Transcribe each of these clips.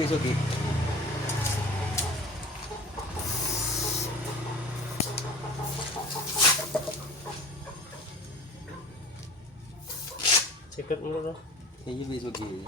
besok gitu. Cepat mulu. Kayaknya besok gitu.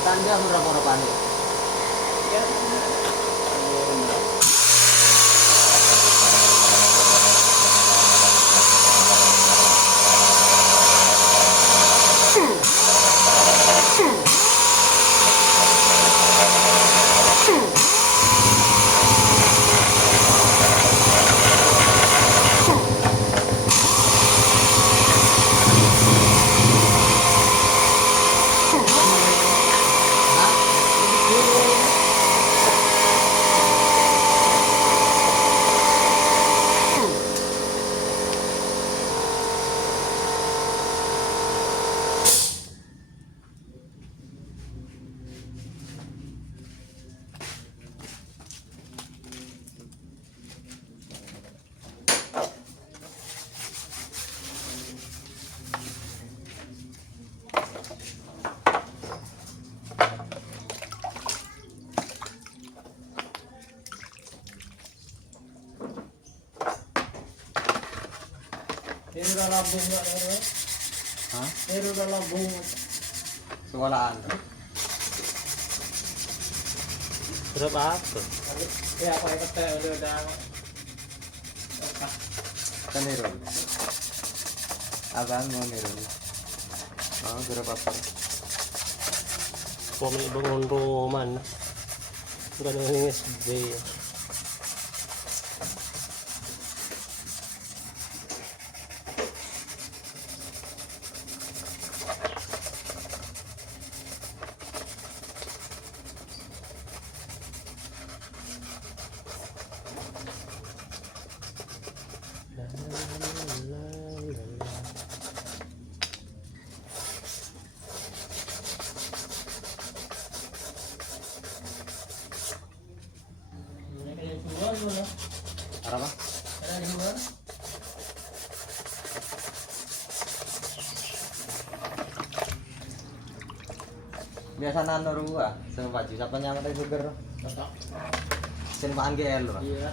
Tanda berapa panik? Ini udah lambung nggak? Hah? Ini udah lambung. Sekolahan. Berapa apa? Ya pakai kete udah. Kan hero. Abang mau hero. Oh, berapa apa? Pemilik bangun rumah. Udah dengan SD. Apa? Biasa nano gua, sama baju siapa nyampe sugar. Sen Pak GL loh. Iya.